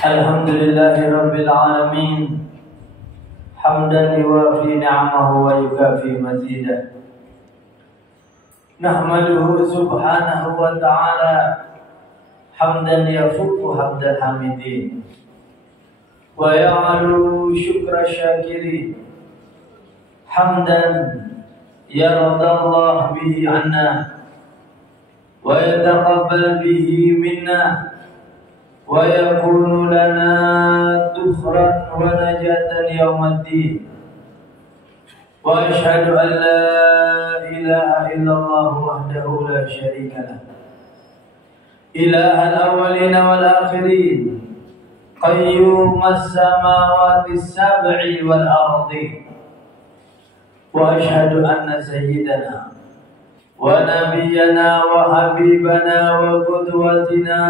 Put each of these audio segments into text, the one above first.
الحمد لله رب العالمين حمدا يوافي نعمه ويكافي مزيدا نحمده سبحانه وتعالى حمدا يفوق حمد الحامدين ويعلو شكر الشاكرين حمدا يرضى الله به عنا ويتقبل به منا ويكون لنا ذخرا ونجاة يوم الدين وأشهد أن لا إله إلا الله وحده لا شريك له إله الأولين والآخرين قيوم السماوات السبع والأرضين وأشهد أن سيدنا ونبينا وحبيبنا وقدوتنا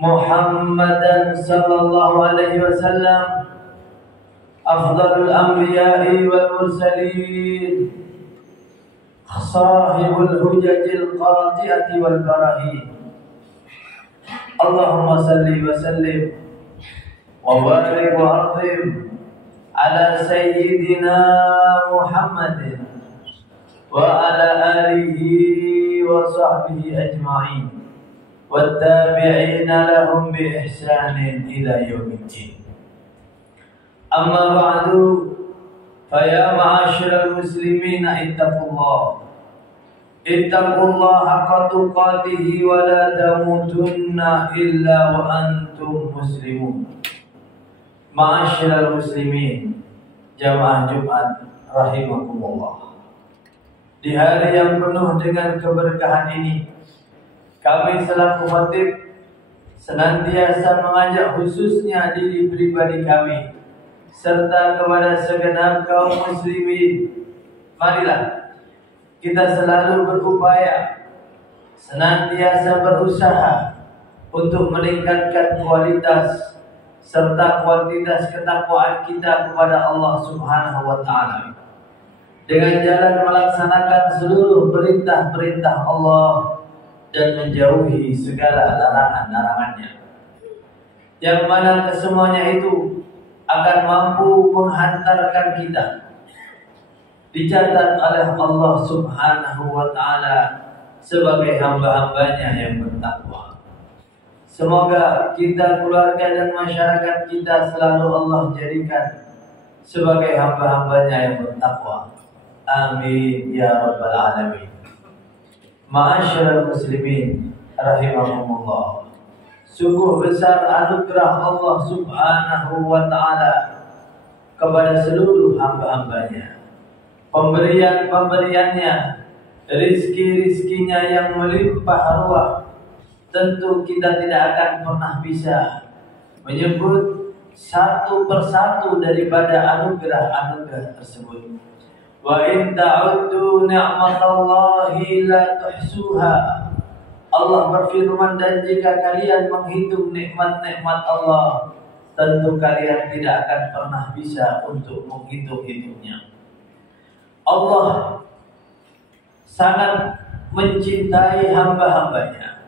محمدا صلى الله عليه وسلم أفضل الأنبياء والمرسلين صاحب الحجج القاطعة والبراهين اللهم صل وسلم وبارك وعظم على سيدنا محمد وعلى آله وصحبه أجمعين والتابعين لهم بإحسان إلى يوم الدين أما بعد فيا معاشر المسلمين اتقوا الله حق تقاته ولا تموتن إلا وأنتم مسلمون. Ma'asyiral muslimin, jamaah Jumat rahimakumullah. Di hari yang penuh dengan keberkahan ini, kami selaku khatib senantiasa mengajak khususnya diri pribadi kami serta kepada segenap kaum muslimin, marilah kita selalu berupaya senantiasa berusaha untuk meningkatkan kualitas serta kuantitas ketakwaan kita kepada Allah Subhanahu wa taala dengan jalan melaksanakan seluruh perintah-perintah Allah dan menjauhi segala larangan-larangannya, yang mana kesemuanya itu akan mampu menghantarkan kita dicatat oleh Allah Subhanahu wa taala sebagai hamba-hambanya yang bertakwa. Semoga kita, keluarga dan masyarakat kita selalu Allah jadikan sebagai hamba-hambanya yang bertakwa. Amin ya rabbal alamin. Ma'asyiral muslimin rahimakumullah. Sungguh besar anugerah Allah Subhanahu wa taala kepada seluruh hamba-hambanya. Pemberian-pemberiannya, rizki-rizkinya yang melimpah ruah. Tentu kita tidak akan pernah bisa menyebut satu persatu daripada anugerah-anugerah tersebut. Wa in ta'uddu ni'matallahi la tuhsuha. Allah berfirman, dan jika kalian menghitung nikmat-nikmat Allah, tentu kalian tidak akan pernah bisa untuk menghitung-hitungnya. Allah sangat mencintai hamba-hambanya.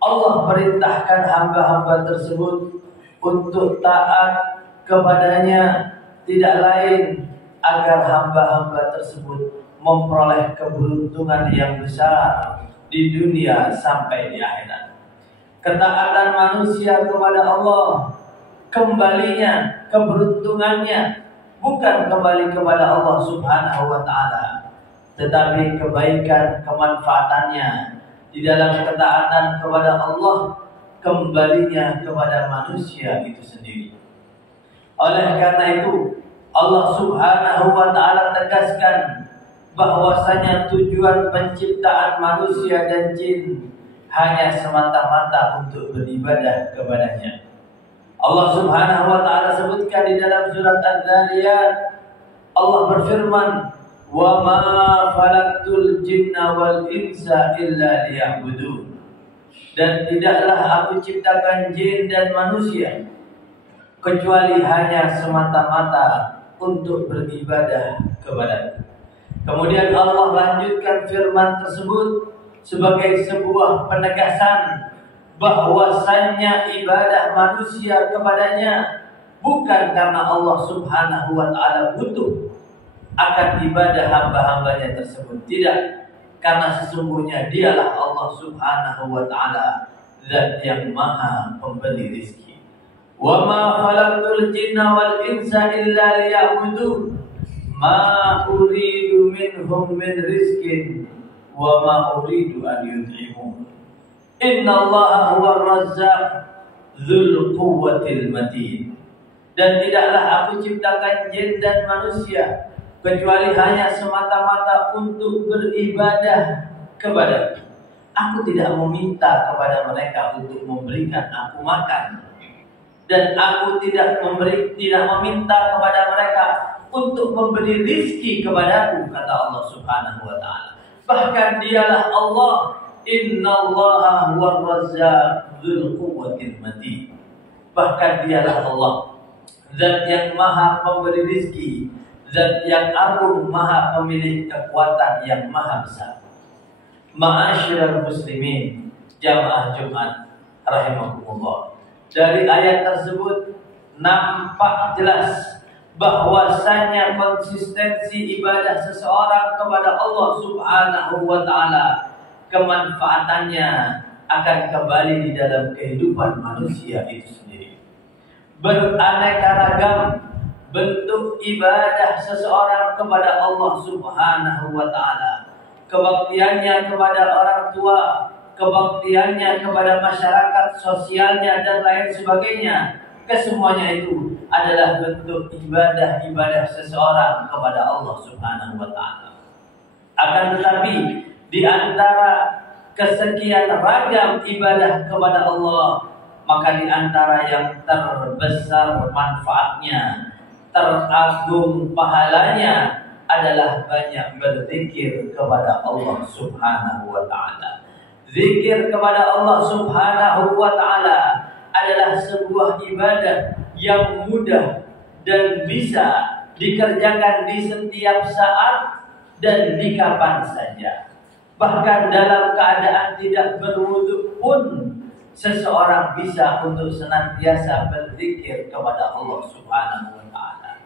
Allah perintahkan hamba-hamba tersebut untuk taat kepadanya, tidak lain agar hamba-hamba tersebut memperoleh keberuntungan yang besar di dunia sampai di akhirat. Ketaatan manusia kepada Allah, kembalinya, keberuntungannya bukan kembali kepada Allah Subhanahu wa taala, tetapi kebaikan, kemanfaatannya di dalam ketaatan kepada Allah kembalinya kepada manusia itu sendiri. Oleh karena itu Allah Subhanahu wa taala tegaskan bahwasanya tujuan penciptaan manusia dan jin hanya semata-mata untuk beribadah kepadanya. Allah Subhanahu wa taala sebutkan di dalam surat Az-Zariyat, Allah berfirman, "Wa ma khalaqtul jinna wal insa illa liya'budun." Dan tidaklah aku ciptakan jin dan manusia kecuali hanya semata-mata untuk beribadah kepada-Ku. Kemudian Allah lanjutkan firman tersebut sebagai sebuah penegasan bahwasannya ibadah manusia kepadanya bukan karena Allah Subhanahu wa ta'ala butuh akan ibadah hamba-hambanya tersebut. Tidak, karena sesungguhnya dialah Allah Subhanahu wa ta'ala zat yang maha pemberi rizki. Wa ma khalaqtul jinna wal insa illa liya'budun ma uridu minhum min rizkin wa ma uridu an yut'imun. Innallaha huwar razzaq dzul quwwatil matin. Dan tidaklah aku ciptakan jin dan manusia kecuali hanya semata-mata untuk beribadah kepada. Aku tidak meminta kepada mereka untuk memberikan aku makan, dan aku tidak meminta kepada mereka untuk memberi rizki kepadaku, kata Allah Subhanahu wa ta'ala. Bahkan dialah Allah, innallaha huwar razzaq dzul quwwatil matin. Bahkan dialah Allah, zat yang maha pemberi rizki, zat yang agung, maha pemilik kekuatan yang maha besar. Ma'asyiral muslimin, jamaah Jumat rahimakumullah. Dari ayat tersebut nampak jelas bahwasanya konsistensi ibadah seseorang kepada Allah Subhanahu wa ta'ala, kemanfaatannya akan kembali di dalam kehidupan manusia itu sendiri. Beraneka ragam bentuk ibadah seseorang kepada Allah Subhanahu wa ta'ala, kebaktiannya kepada orang tua, kebaktiannya kepada masyarakat sosialnya dan lain sebagainya, kesemuanya itu adalah bentuk ibadah-ibadah seseorang kepada Allah Subhanahu wa ta'ala. Akan tetapi di antara kesekian ragam ibadah kepada Allah, maka di antara yang terbesar manfaatnya, teragung pahalanya adalah banyak berzikir kepada Allah Subhanahu wa ta'ala. Zikir kepada Allah Subhanahu wa ta'ala adalah sebuah ibadah yang mudah dan bisa dikerjakan di setiap saat dan di kapan saja. Bahkan dalam keadaan tidak berwudu pun seseorang bisa untuk senantiasa berzikir kepada Allah Subhanahu wa ta'ala.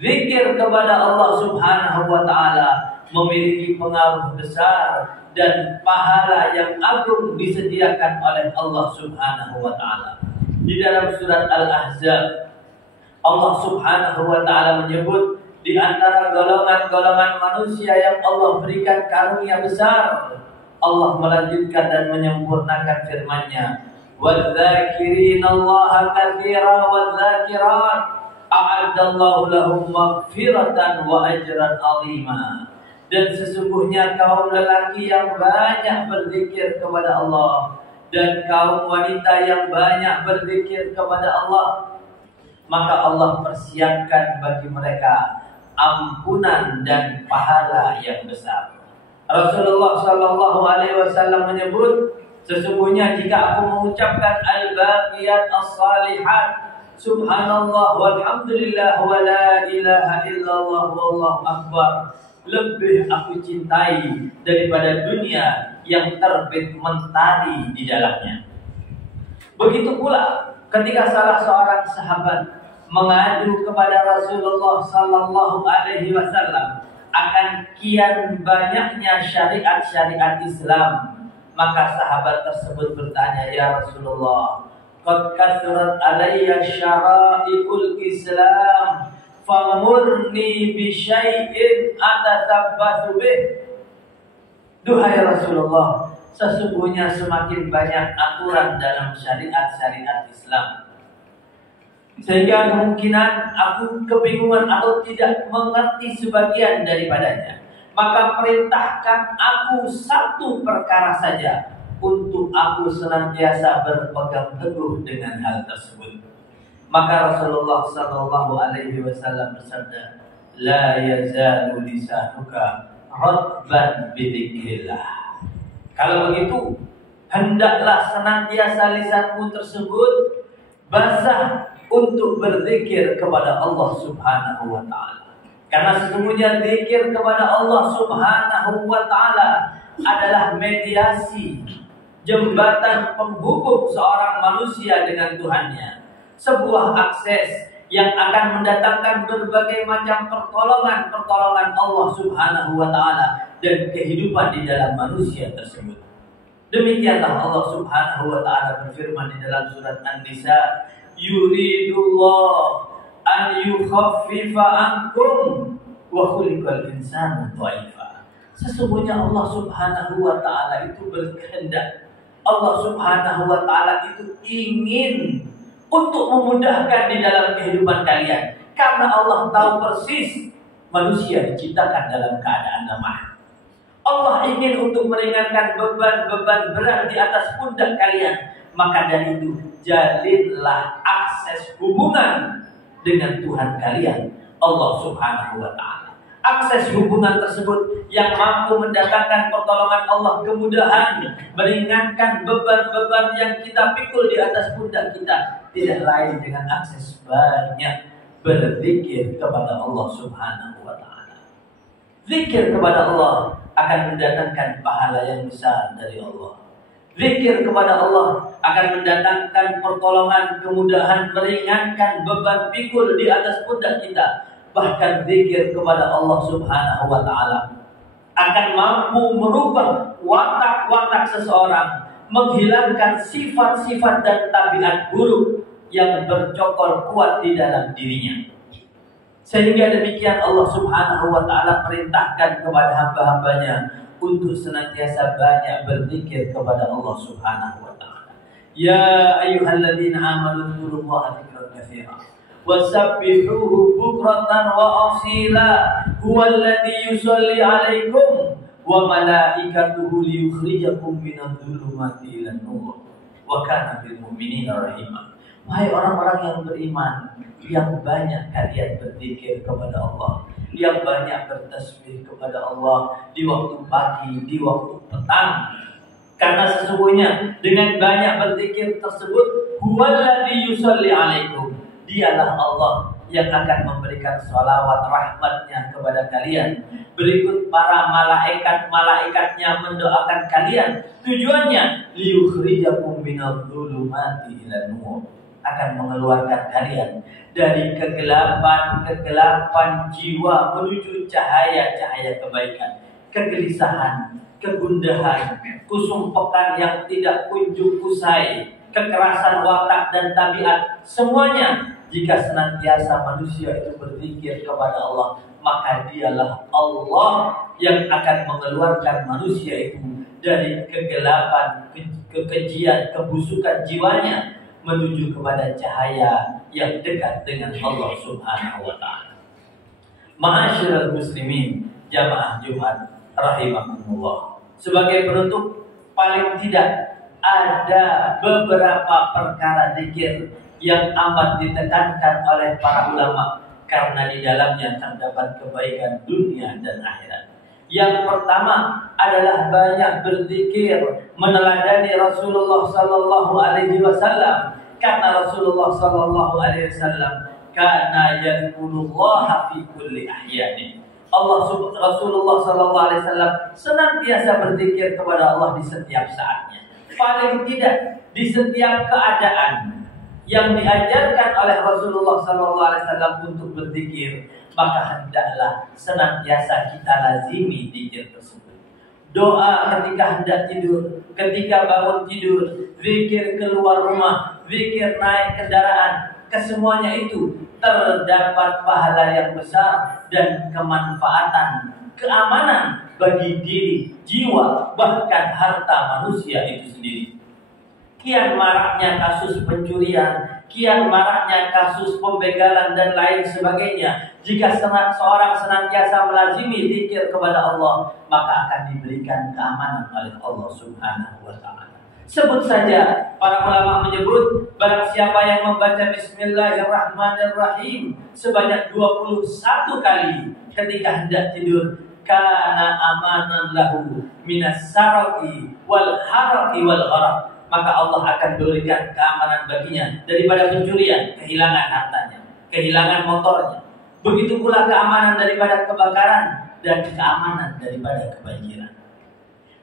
Zikir kepada Allah Subhanahu wa ta'ala memiliki pengaruh besar dan pahala yang agung disediakan oleh Allah Subhanahu wa ta'ala. Di dalam surat Al-Ahzab, Allah Subhanahu wa ta'ala menyebut di antara golongan-golongan manusia yang Allah berikan karunia besar, Allah melanjutkan dan menyempurnakan firman-Nya, "Wadz-dzakirinallaha katsiran wadz-dzakirat a'addallahu lahum maghfiratan wa ajran 'azima." Dan sesungguhnya kaum lelaki yang banyak berzikir kepada Allah dan kaum wanita yang banyak berzikir kepada Allah, maka Allah persiapkan bagi mereka ampunan dan pahala yang besar. Rasulullah sallallahu alaihi wasallam menyebut, sesungguhnya jika aku mengucapkan al-baqiyat as-salihat, subhanallah walhamdulillah wa la ilaha illallah wallahu akbar, lebih aku cintai daripada dunia yang terbit mentari di dalamnya. Begitu pula ketika salah seorang sahabat mengadu kepada Rasulullah sallallahu alaihi wasallam akan kian banyaknya syariat-syariat Islam, maka sahabat tersebut bertanya, "Ya Rasulullah, qad kathurat alayya syara'iul Islam, famurni bi syai'in atatabbatsu bih." Duhai Rasulullah, sesungguhnya semakin banyak aturan dalam syariat-syariat Islam, sehingga kemungkinan aku kebingungan atau tidak mengerti sebagian daripadanya. Maka perintahkan aku satu perkara saja untuk aku senantiasa berpegang teguh dengan hal tersebut. Maka Rasulullah sallallahu alaihi wasallam bersabda, "La yazalu lisanuka radban bidzikrillah." Kalau begitu, hendaklah senantiasa lisanmu tersebut basah untuk berzikir kepada Allah Subhanahu wa ta'ala. Karena sesungguhnya zikir kepada Allah Subhanahu wa ta'ala adalah mediasi jembatan penghubung seorang manusia dengan Tuhannya, sebuah akses yang akan mendatangkan berbagai macam pertolongan Allah Subhanahu wa taala dan kehidupan di dalam manusia tersebut. Demikianlah Allah Subhanahu wa taala berfirman di dalam surat An-Nisa, yuridullah an yukhaffifa ankum wa khuliqal insanu dha'ifa. Sesungguhnya Allah Subhanahu wa taala itu berkehendak, Allah Subhanahu wa taala itu ingin untuk memudahkan di dalam kehidupan kalian, karena Allah tahu persis manusia diciptakan dalam keadaan lemah. Allah ingin untuk meringankan beban-beban berat di atas pundak kalian. Maka dari itu, jalinlah akses hubungan dengan Tuhan kalian, Allah Subhanahu wa taala. Akses hubungan tersebut yang mampu mendatangkan pertolongan Allah, kemudahan, meringankan beban-beban yang kita pikul di atas pundak kita, tidak lain dengan akses banyak berzikir kepada Allah Subhanahu wa taala. Zikir kepada Allah akan mendatangkan pahala yang besar dari Allah. Zikir kepada Allah akan mendatangkan pertolongan, kemudahan, meringankan beban pikul di atas pundak kita. Bahkan zikir kepada Allah Subhanahu wa taala akan mampu merubah watak-watak seseorang, menghilangkan sifat-sifat dan tabiat buruk yang bercokol kuat di dalam dirinya. Sehingga demikian Allah Subhanahu wa taala perintahkan kepada hamba-hambanya untuk senantiasa banyak berzikir kepada Allah Subhanahu wa taala. Ya ayyuhalladzina amanu dzkurullaha dzikran katsiran wasabbihuhu bukratan wa asila huwallazi yusalli 'alaikum wa malaikatuhu liyukhrijakum minadh dhulumati ilan nur wa kana bil mu'minina rahima. Wahai orang-orang yang beriman, yang banyak kalian berzikir kepada Allah, yang banyak bertasbih kepada Allah di waktu pagi, di waktu petang. Karena sesungguhnya dengan banyak berzikir tersebut, huwallazi yusalli 'alaikum, dialah Allah yang akan memberikan sholawat rahmatnya kepada kalian. Berikut para malaikat-malaikatnya mendoakan kalian. Tujuannya liyukhrijakum minadh dhulumati ilan nur, akan mengeluarkan kalian dari kegelapan jiwa menuju cahaya-cahaya kebaikan. Kegelisahan, kegundahan, kesumpekan yang tidak kunjung usai, kekerasan watak dan tabiat, semuanya jika senantiasa manusia itu berzikir kepada Allah, maka dialah Allah yang akan mengeluarkan manusia itu dari kegelapan, kekejian, kebusukan jiwanya menuju kepada cahaya yang dekat dengan Allah Subhanahu wa taala. Ma'asyiral muslimin, jamaah Jumat rahimakumullah. Sebagai penutup, paling tidak ada beberapa perkara zikir yang amat ditekankan oleh para ulama karena di dalamnya terdapat kebaikan dunia dan akhirat. Yang pertama adalah banyak berzikir, meneladani Rasulullah sallallahu alaihi wasallam, karena Rasulullah sallallahu alaihi wasallam kana yadhkurullaha fi kulli ahyani. Rasulullah sallallahu alaihi wasallam senantiasa berzikir kepada Allah di setiap saatnya. Paling tidak di setiap keadaan yang diajarkan oleh Rasulullah sallallahu alaihi wasallam untuk berzikir, maka hendaklah senantiasa kita lazimi zikir tersebut. Doa ketika hendak tidur, ketika bangun tidur, zikir keluar rumah, zikir naik kendaraan, kesemuanya itu terdapat pahala yang besar dan kemanfaatan, keamanan bagi diri, jiwa, bahkan harta manusia itu sendiri. Kian maraknya kasus pencurian, kian maraknya kasus pembegalan dan lain sebagainya. Jika seorang senantiasa melazimi zikir kepada Allah, maka akan diberikan keamanan oleh Allah Subhanahu wa taala. Sebut saja, para ulama menyebut barang siapa yang membaca Bismillahirrahmanirrahim sebanyak 21 kali ketika hendak tidur, kana amanan lahu minas sarqi wal harqi wal gharq, maka Allah akan berikan keamanan baginya daripada pencurian, kehilangan hartanya, kehilangan motornya. Begitu pula keamanan daripada kebakaran dan keamanan daripada kebanjiran.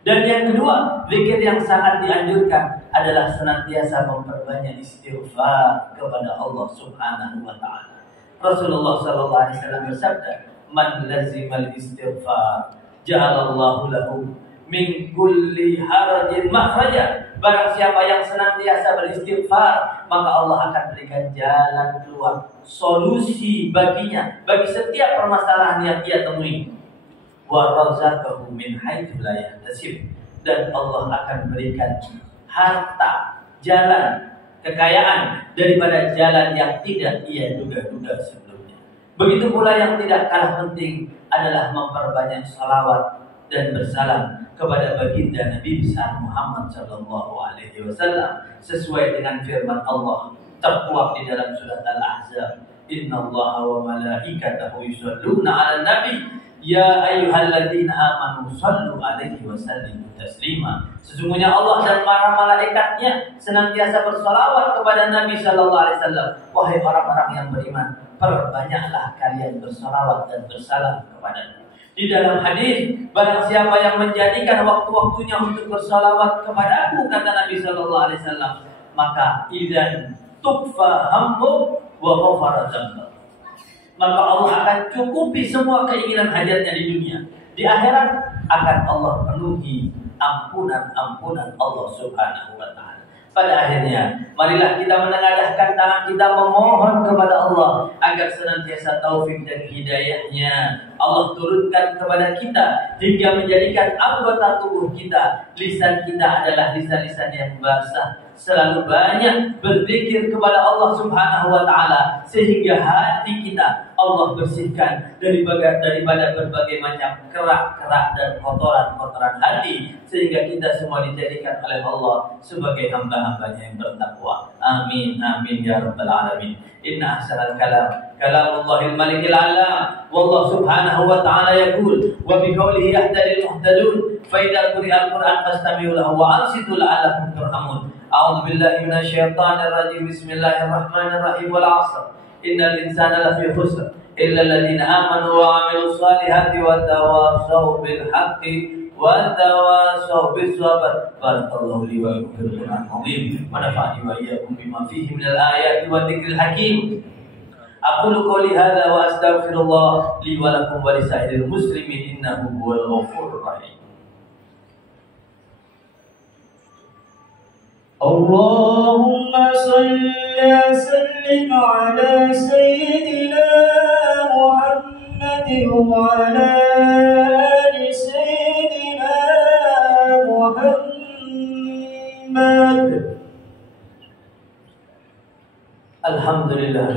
Dan yang kedua, zikir yang sangat dianjurkan adalah senantiasa memperbanyak istighfar kepada Allah Subhanahu wa taala. Rasulullah sallallahu alaihi wasallam bersabda, "Man lazimal istighfar, ja'alallahu lahu min kulli harajin makhraja." Barang siapa yang senantiasa beristighfar, maka Allah akan berikan jalan keluar, solusi baginya bagi setiap permasalahan yang dia temui. Wa razaqahu min haitsu la yahtasib, dan Allah akan berikan harta, jalan, kekayaan daripada jalan yang tidak ia duga-duga sebelumnya. Begitu pula yang tidak kalah penting adalah memperbanyak salawat dan bersalam kepada baginda Nabi besar Muhammad sallallahu alaihi wasallam sesuai dengan firman Allah terkuak di dalam surat Al-Ahzab, "Innallaha wa malaikatahu yusholluna 'alan nabi ya ayyuhalladzina amanu shallu 'alaihi wa sallimu taslima." Sesungguhnya Allah dan para malaikatnya senantiasa bersalawat kepada Nabi sallallahu alaihi wasallam. Wahai orang-orang yang beriman, perbanyaklah kalian bersalawat dan bersalam kepada-Nya. Di dalam hadis, barang siapa yang menjadikan waktu-waktunya untuk bersalawat kepada-Aku, kata Nabi sallallahu alaihi wasallam, maka idzan tukfa hammu wa ghafara dzambuk. Maka Allah akan cukupi semua keinginan hajatnya di dunia. Di akhirat akan Allah penuhi ampunan Allah Subhanahu wa taala. Pada akhirnya, marilah kita menengadahkan tangan kita memohon kepada Allah agar senantiasa taufik dan hidayahnya Allah turunkan kepada kita hingga menjadikan anggota tubuh kita, lisan kita adalah lisan-lisan yang basah, selalu banyak berzikir kepada Allah Subhanahu wa taala sehingga hati kita Allah bersihkan daripada berbagai macam kerak-kerak dan kotoran-kotoran hati, sehingga kita semua dijadikan oleh Allah sebagai hamba-hambanya yang bertakwa. Amin amin ya rabbal alamin. Inna ahsanal kalam kalamullahil malikil alam, wallahu subhanahu wa ta'ala yaqul wa biqaulihi yahtadil muhtadun fa idza quri'al qur'an fastami'u lahu wa ansitu la'allakum turhamun. A'udzu billahi minasyaitonir rajim. Bismillahirrahmanirrahim. Wal 'asr innal insana lafi khusr illa alladziina aamanu wa 'amilus shalihati wa tawassaw bil haqqi wa tawassaw bis sabr. Barakallahu li wa lakum fil Qur'anil 'azim wa nafa'ani wa iyyakum bima fihi minal ayati wa dzikril hakim. Aqulu qouli hadza wa astaghfirullah li wa lakum wa lisairil muslimin innahu huwal ghafurur rahim. Allahumma salli wa sallim ala sayyidina Muhammadin wa ala ali sayyidina Muhammad. Alhamdulillah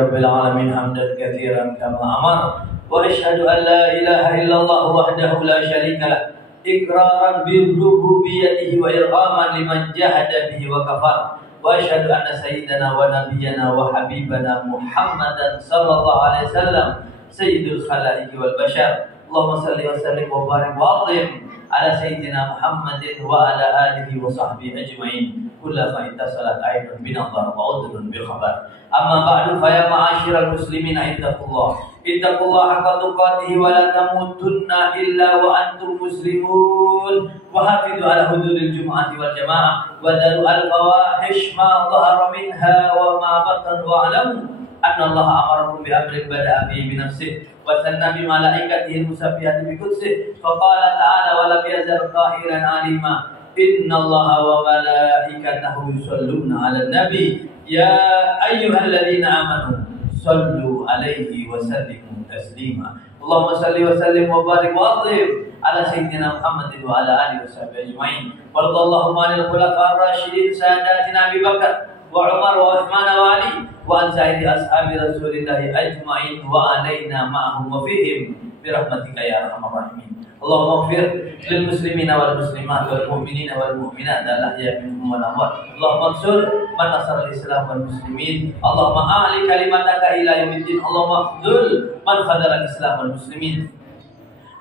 rabbil alamin hamdan katsiran kama amara wa asyhadu an la ilaha illallah wahdahu la syarika lah iqraran bi rububiyyatihi wa irghaman liman jahada bihi wa kafar. Wa asyhadu anna sayyidana wa nabiyyana wa habibana Muhammadan sallallahu alaihi wasallam sayyidul khalaiqi wal bashar. Allahumma salli wa sallim wa barik wa azim ala sayyidina Muhammadin wa ala alihi wa sahbihi ajma'in. Kullama ittasalat aynun binadhar wa udhunun bi khabar. Amma ba'du fa ya ma'asyiral muslimin ittaqullaha haqqa tuqatih wa la tamutunna illa wa antum muslimun wa hafidhu ala hududil jumu'ati wal jamaah wa daru al fawahish ma dhahara minha wa ma batan wa alamu anna Allah amarakum bi amrin bada'a bihi bi nafsihi wa sanna bi malaikatihi musabbihati bi qudsih fa qala ta'ala wa lam yazal qahiran 'alima inna Allah wa malaikatahu yusholluna 'alan nabi ya ayyuhalladzina amanu sallu 'alaihi wa sallimu taslima. Allahumma salli wa sallim wa barik wa azim ala sayyidina Muhammadin wa ala alihi washabbihi ajma'in. Warḍallahumma 'anil khulafa'ir rasyidin sadatina Abi Bakar wa Umar wa Utsman wa Ali wa an sa'iri ashabi Rasulillah ajma'in wa alaina ma'ahum wa fihim bi rahmatika ya arhamar rahimin. Allahumma ighfir lil muslimina wal muslimat wal mu'minina wal mu'minat al-ahya'i minhum wal amwat. Allahumma ansur man nasara al-islam wal muslimin. Allahumma a'li kalimataka ila yaumiddin. Allahumma khudhul man khadala al-islam wal muslimin.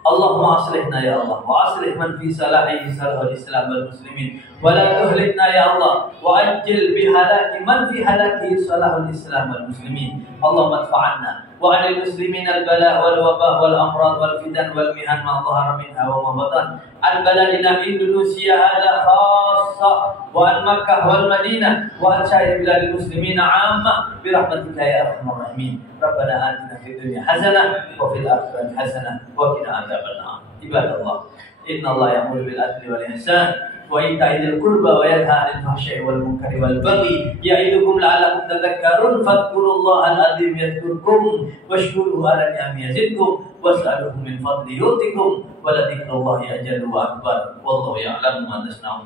Allahumma aslihna ya Allah wa aslih man fi salahihi salahul islam wal muslimin wa la tuhlikna ya Allah wa ajil bi halaki man fi halakihi salahul islam wal muslimin. Allahumma adfa'anna وعن المسلمين البلاء والوباء والأمراض والفتن والمحن ما ظهر منها وما بطن عن بلدنا إندونيسيا هذا خاصة وعن مكة والمدينة وعن سائر بلاد المسلمين عامة برحمتك يا أرحم الراحمين ربنا آتنا في الدنيا حسنة وفي الآخرة حسنة وقنا عذاب النار عباد الله إن الله يأمر بالعدل والإحسان وإيتاء ذي القربى وينهى عن الفحشاء والمنكر والبغي يعظكم لعلكم تذكرون فاذكروا الله العظيم يذكركم واشكروه على نعمه يزدكم واسألوه من فضله يؤتكم ولذكر الله أجل وأكبر والله يعلم ما تصنعون